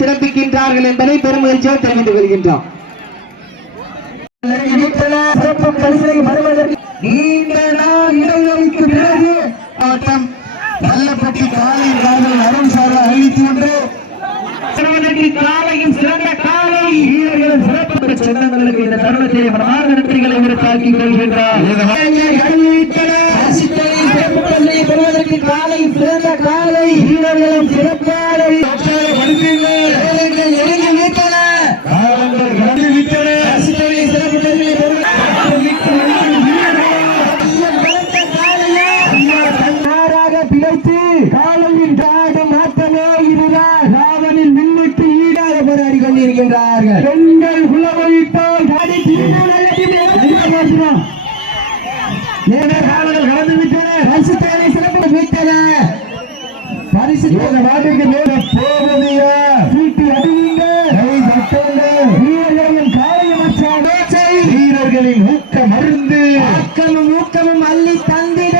சிறப்பிக்கின்றார்கள் என்பதை பெருமகிழ்ச்சியோடு தெரிவித்துக் கொள்கின்றோம். அருண் சார் அறிவித்து ஒன்று காலையும் சிறந்த காலை வீரர்களும் சிறப்பு சின்னங்களுக்கு இந்த தருணத்தை மனமார்ந்த நன்றிகளை உறுத்தாக்கிக் கொள்கின்றார். காலை சிறந்த காலை வீரர்களும் சிறப்பான பிழைத்து காலையின் காடு மாற்றமே இதுதான் ராவனின் மின்னிட்டு ஈடாக போராடி கொண்டிருக்கின்றார்கள். பெண்கள் குலவையிட்டால் கலந்து விட்டன பரிசுத்தானை சிறப்பு விட்டன பரிசு நாட்டுக்கு மேல போவதைய சீட்டி அடியுங்க வீரர்களின் காலையும் வீரர்களின் ஊக்க மருந்து ஆக்கமும் ஊக்கமும் அள்ளி தந்திட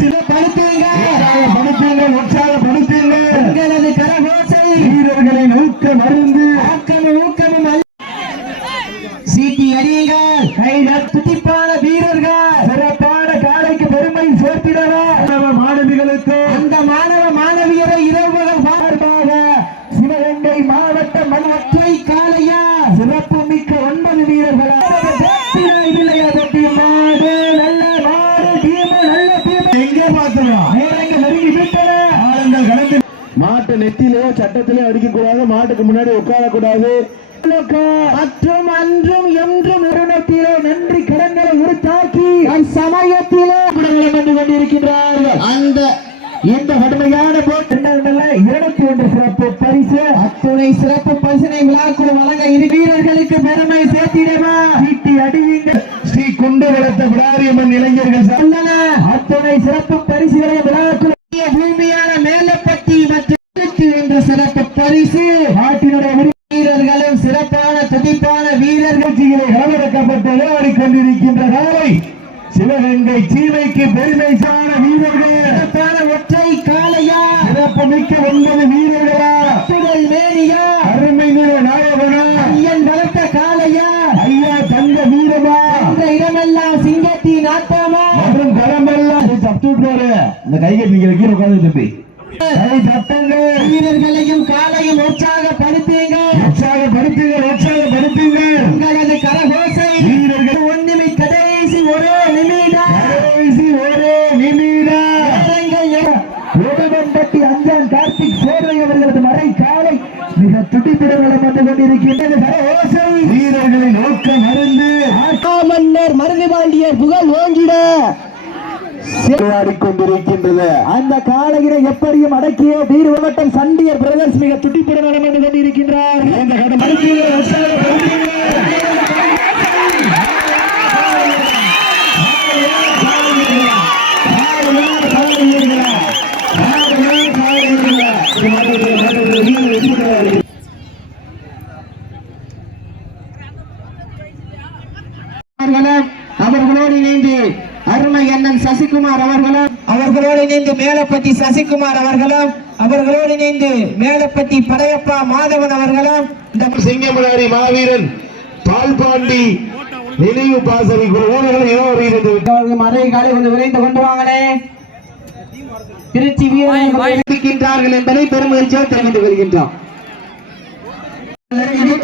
சிறப்படுத்துங்க உற்சாகப்படுத்துங்க உங்களது கரகோசை வீரர்களின் ஊக்க மருந்து ஆக்கமும் ஊக்கமும் சீட்டி அடியுங்கள் கைகள் துடிப்பான வீரர்கள் சிறப்பான காலைக்கு பெருமை சேர்த்திடவா மாணவிகளுக்கு அந்த மாணவ மாணவியரை இரவுகள் சார்பாக சிவகங்கை மாவட்ட மனத்தை காலையா சிறப்பு மிக்க 9 வீரர்கள் மாட்டு நெத்திலே சட்டத்திலே அடிக்க கூடாது, மாட்டுக்கு முன்னாடி உட்காரக்கூடாது மற்றும் அன்றும் என்றும் நிறுவனத்திலே நன்றி கடன்களை உறுத்தாக்கி சமயத்திலே வந்து கொண்டிருக்கின்றார்கள். அந்த இந்த கடுமையான போட்டு 21 சிறப்பு பரிசு அத்துணை சிறப்பு பரிசினை விழாக்குழு வழங்க இரு வீரர்களுக்கு பெருமை சேர்த்திடவா சீட்டி அடிவீங்க ஸ்ரீ குண்டு வளர்த்த விடாரியம்மன் இளைஞர்கள் சொல்லல அத்துணை சிறப்பு பரிசுகளை விழாக்குழு பூமியான மேலப்பட்டி மற்றும் என்ற சிறப்பு பரிசு நாட்டினுடைய வீரர்களும் சிறப்பான துடிப்பான வீரர்கள் கலவரக்கப்பட்டு விளையாடி கொண்டிருக்கின்ற காலை சிவகங்கை சீமைக்கு பெருமை சான வீரர்கள் சிறப்பான ஒற்றை காலையா சிறப்பு மிக்க 9 வீரர்களா துடல் மேனியா அருமை நில நாயகனா ஐயன் வளர்த்த காலையா ஐயா தங்க வீரமா இந்த இடமெல்லாம் சிங்கத்தின் ஆட்டமா மற்றும் கரமெல்லாம் சப்ஸ்டியூட் இந்த கைகட்டி நீங்க கீழே உட்கார்ந்து தம்பி வீரர்களையும் காலையும் உற்சாகப்படுத்துங்க உங்களது கரகோசை வீரர்கள் ஒன்றுமை கடைசி ஒரே நிமிடம்பட்டி அஞ்சான் கார்த்திக் சோதனை அவர்களது மறை காலை மிக துடிப்பிடங்களும் வந்து கொண்டிருக்கின்றது. கரகோசை வீரர்களின் நோக்கம் மருந்து மன்னர் மருதுபாண்டியர் புகழ் ஓங்கிட கொண்டிருக்கின்றது. அந்த காலையினை எப்படியும் அடக்கிய வீர் மாவட்டம் சண்டியர் பிரதர்ஸ் மிக துடிப்புடன் நடந்து கொண்டிருக்கின்றார். அவர்களோடு இணைந்து அருமை அண்ணன் சசிகுமார் அவர்களோடு இணைந்து மேலப்பட்டி சசிகுமார் அவர்களோடு இணைந்து மேலப்பட்டி படையப்பா மாதவன் அவர்களும் சிங்கமுலாரி மாவீரன் பால்பாண்டி நினைவு பாசறை மறை காலை கொஞ்சம் விரைந்து கொண்டு வாங்களே திருச்சி வீரர்கள் என்பதை பெருமகிழ்ச்சியோடு தெரிவித்துக் கொள்கின்றோம்.